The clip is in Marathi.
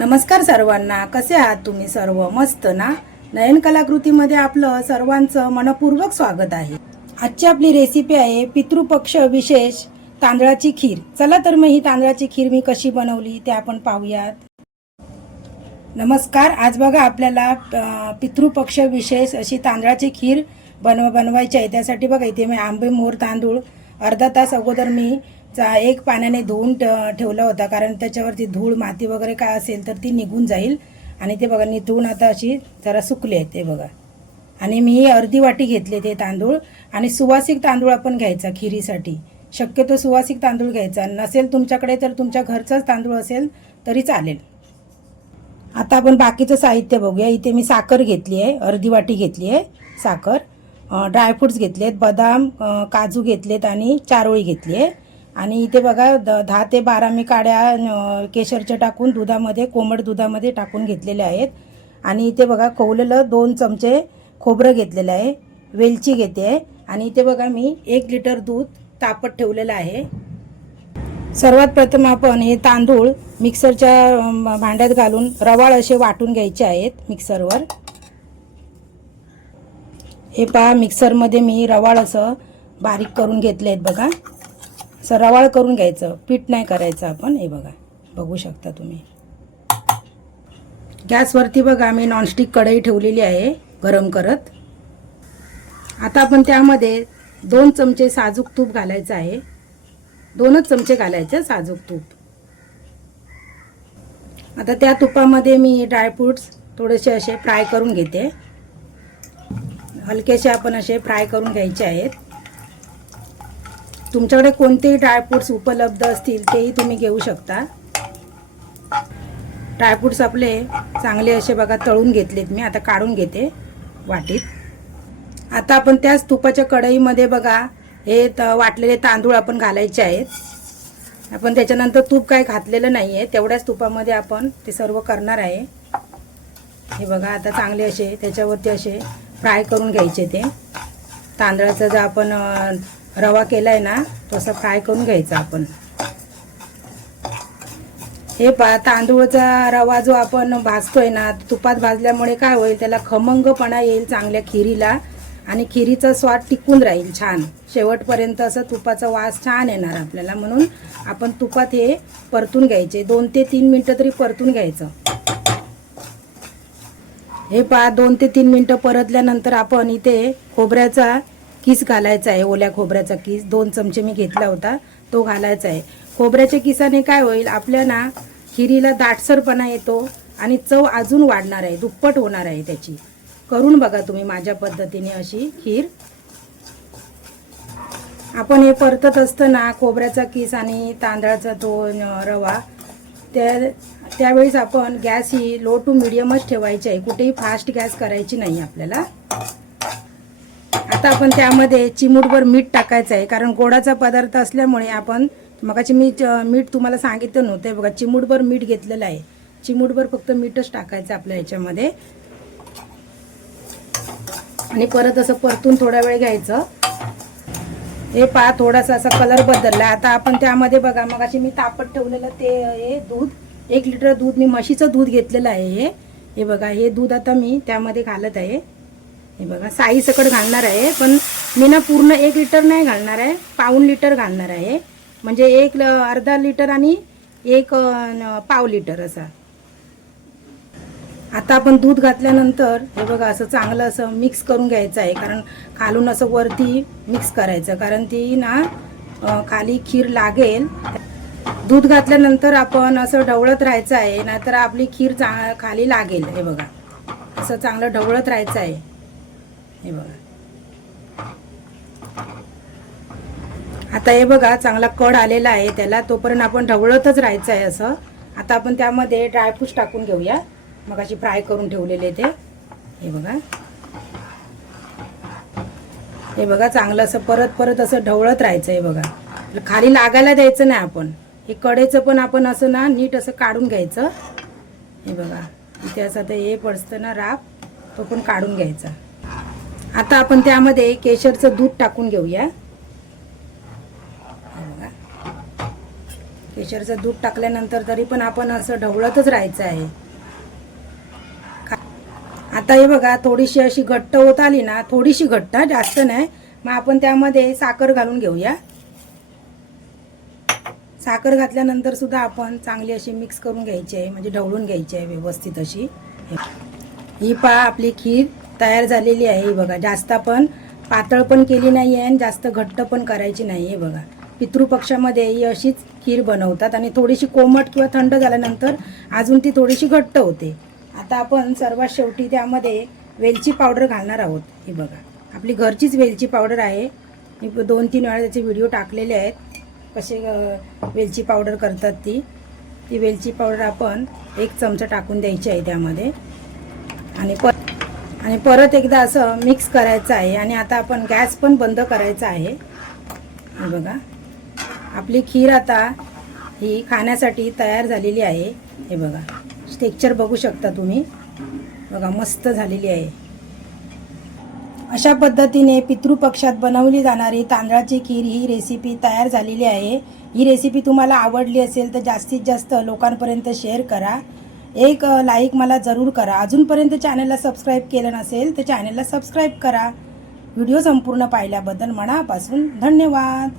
नमस्कार सर्वांना. कसे आहात तुम्ही सर्व? मस्त ना? नयन कलाकृतीमध्ये आपलं सर्वांचं मनपूर्वक स्वागत आहे. आजची आपली रेसिपी आहे पितृपक्ष विशेष तांदळाची खीर. चला तर मग ही तांदळाची खीर मी कशी बनवली ते आपण पाहूयात. नमस्कार. आज बघा आपल्याला पितृपक्ष विशेष अशी तांदळाची खीर बनव बनवायची आहे. त्यासाठी बघा इथे मी आंबे मोर तांदूळ अर्धा तास अगोदर मी चा एक पाण्याने धुवून ठेवला होता. कारण त्याच्यावरती धूळ माती वगैरे काय असेल तर ती निघून जाईल. आणि ते बघा निथळून आता अशी जरा सुकले आहेत ते बघा. आणि मी अर्धी वाटी घेतले ते तांदूळ. आणि सुवासिक तांदूळ आपण घ्यायचा खिरीसाठी. शक्यतो सुवासिक तांदूळ घ्यायचा. नसेल तुमच्याकडे तर तुमच्या घरचाच तांदूळ असेल तरी चालेल. आता आपण बाकीचं साहित्य बघूया. इथे मी साखर घेतली आहे. अर्धी वाटी घेतली आहे साखर. ड्रायफ्रुट्स घेतले आहेत बदाम काजू काजू घेतलेत आणि चारोळी घेतली आहे. आणि इथे बघा द दहा ते बारा मी काड्या केशरच्या टाकून दुधामध्ये कोमट दुधामध्ये टाकून घेतलेल्या आहेत. आणि इथे बघा कोवलेलं दोन चमचे खोबरं घेतलेलं आहे वेलची घेते आहे. आणि इथे बघा मी एक लिटर दूध तापत ठेवलेलं आहे. सर्वात प्रथम आपण हे तांदूळ मिक्सरच्या भांड्यात घालून रवाळ असे वाटून घ्यायचे आहेत मिक्सरवर. हे पहा मिक्सरमध्ये मी रवाळ असं बारीक करून घेतले आहेत बघा. असं रवाळ करून घ्यायचं. पीठ नाही करायचं आपण. हे बघा. बघू शकता तुम्ही. गॅसवरती बघा मी नॉनस्टिक कढई ठेवलेली आहे गरम करत. आता आपण त्यामध्ये दोन चमचे साजूक तूप घालायचं आहे. दोनच चमचे घालायचे साजूक तूप. आता त्या तुपामध्ये मी ड्रायफ्रुट्स थोडेसे असे फ्राय करून घेते. हलकेसे आपण असे फ्राय करून घ्यायचे आहेत. तुमच्याकडे कोणतेही ड्रायफ्रुट्स उपलब्ध असतील तेही तुम्ही घेऊ शकता. ड्रायफ्रुट्स आपले चांगले असे बघा तळून घेतलेत मी आता काढून घेते वाटीत. आता आपण त्याच तुपाच्या कढईमध्ये बघा हे वाटलेले तांदूळ आपण घालायचे आहेत. आपण त्याच्यानंतर तूप काय घातलेलं नाही आहे तेवढ्याच तुपामध्ये आपण ते सर्व करणार आहे. हे बघा आता चांगले असे त्याच्यावरती असे फ्राय करून घ्यायचे ते. तांदळाचं जर आपण रवा केला आहे ना तो असा फ्राय करून घ्यायचा आपण. हे पा तांदूळचा रवा जो आपण भाजतोय ना तुपात भाजल्यामुळे काय होईल त्याला खमंगपणा येईल चांगल्या खिरीला आणि खिरीचा स्वाद टिकून राहील छान. शेवटपर्यंत असं तुपाचा वास छान येणार आपल्याला म्हणून आपण तुपात हे परतून घ्यायचे. दोन ते तीन मिनटं तरी परतून घ्यायचं. हे पहा दोन ते तीन मिनटं परतल्यानंतर आपण इथे खोबऱ्याचा किस घालायचा आहे? ओल्या खोबऱ्याचा किस. दोन चमचे मी घेतला होता. तो घालायचा आहे. खोबऱ्याच्या किसाने काय होईल? आपल्या ना खिरीला दाटसरपणा येतो आणि चव अजून वाढणार आहे. दुप्पट होणार आहे त्याची. करून बघा तुम्ही माझ्या पद्धतीने अशी खीर. आपण हे परतत असताना खोबऱ्याचा किस आणि तांदळाचा तो रवा त्या त्यावेळेस आपण गॅस ही लो टू मिडियमच ठेवायची आहे. कुठेही फास्ट गॅस करायची नाही आपल्याला. आता आपण त्यामध्ये चिमूटभर मीठ टाकायचं आहे. कारण गोडाचा पदार्थ असल्यामुळे आपण मगाची मी च- मीठ तुम्हाला सांगितलं नव्हतं. हे बघा चिमूटभर मीठ घेतलेलं आहे. चिमूटभर फक्त मीठच टाकायचं आपल्या ह्याच्यामध्ये आणि परत असं परतून थोडा वेळ घ्यायचं. हे पहा थोडासा असा कलर बदलला. आता आपण त्यामध्ये बघा मग अशी मी तापत ठेवलेलं ते हे दूध एक लिटर दूध मी म्हशीचं दूध घेतलेलं आहे हे. हे बघा हे दूध आता मी त्यामध्ये घालत आहे. हे बघा साई सकट घालणार आहे पण मी ना पूर्ण एक लिटर नाही घालणार आहे पाऊन लिटर घालणार आहे. म्हणजे एक ल- अर्धा लिटर आणि एक न- पाव लिटर असा. आता आपण दूध घातल्यानंतर हे बघा असं चांगलं असं मिक्स करून घ्यायचं आहे कारण खालून असं वरती मिक्स करायचं कारण ती ना खाली खीर लागेल. दूध घातल्यानंतर आपण असं ढवळत राहायचं आहे नाहीतर आपली खीर चा खाली लागेल हे बघा. असं चांगलं ढवळत राहायचं आहे. हे बघा. आता हे बघा चांगला कड आलेला आहे. त्याला तोपर्यंत आपण ढवळतच राहायचं आहे असं. आता आपण त्यामध्ये ड्रायफ्रूट्स टाकून घेऊया. मग अशी फ्राय करून ठेवलेले ते. हे बघा. हे बघा चांगलं असं परत परत असं ढवळत राहायचं आहे बघा. खाली लागायला द्यायचं नाही आपण. हे कडेचं पण आपण असं ना नीट असं काढून घ्यायचं. हे बघा. इथे असं ते हे पडतं ना राप तो पण काढून घ्यायचा. आता आपण त्यामध्ये केशरचं दूध टाकून घेऊया. केशरचं दूध टाकल्यानंतर तरी पण आपण असं ढवळतच राहायचं आहे. आता हे बघा थोडीशी अशी घट्ट होत आली ना थोडीशी घट्ट जास्त नाही. मग आपण त्यामध्ये साखर घालून घेऊया. साखर घातल्यानंतर सुद्धा आपण चांगली अशी मिक्स करून घ्यायची आहे म्हणजे ढवळून घ्यायची आहे व्यवस्थित अशी. ही पहा आपली खीर. तयार झालेली आहे ही बघा. जास्त आपण पातळ पण केली नाही आहे आणि जास्त घट्ट पण करायची नाही आहे बघा. पितृपक्षामध्ये ही अशीच खीर बनवतात आणि थोडीशी कोमट किंवा थंड झाल्यानंतर अजून ती थोडीशी घट्ट होते. आता आपण सर्वात शेवटी त्यामध्ये वेलची पावडर घालणार आहोत. हे बघा. आपली घरचीच वेलची पावडर आहे. मी दोन तीन वेळा त्याचे व्हिडिओ टाकलेले आहेत. कसे वेलची पावडर करतात ती. ती वेलची पावडर आपण एक चमचा टाकून द्यायची आहे त्यामध्ये. आणि प आणि परत एकदा असं मिक्स करायचं आहे आणि आता आपण गॅस पण बंद करायचा आहे. हे बघा. आपली खीर आता ही खाण्यासाठी तयार झालेली आहे. हे बघा. टेक्चर बघू शकता तुम्ही. बघा मस्त झालेली आहे. अशा पद्धतीने पितृपक्षात बनवली जाणारी तांदळाची खीर ही रेसिपी तयार झालेली आहे. ही रेसिपी तुम्हाला आवडली असेल तर जास्तीत जास्त लोकांपर्यंत शेअर करा. एक लाईक मला जरूर करा. अजूनपर्यंत चॅनलला सबस्क्राईब केलं नसेल तर चॅनलला सबस्क्राईब करा. व्हिडिओ संपूर्ण पाहिल्याबद्दल मनापासून धन्यवाद.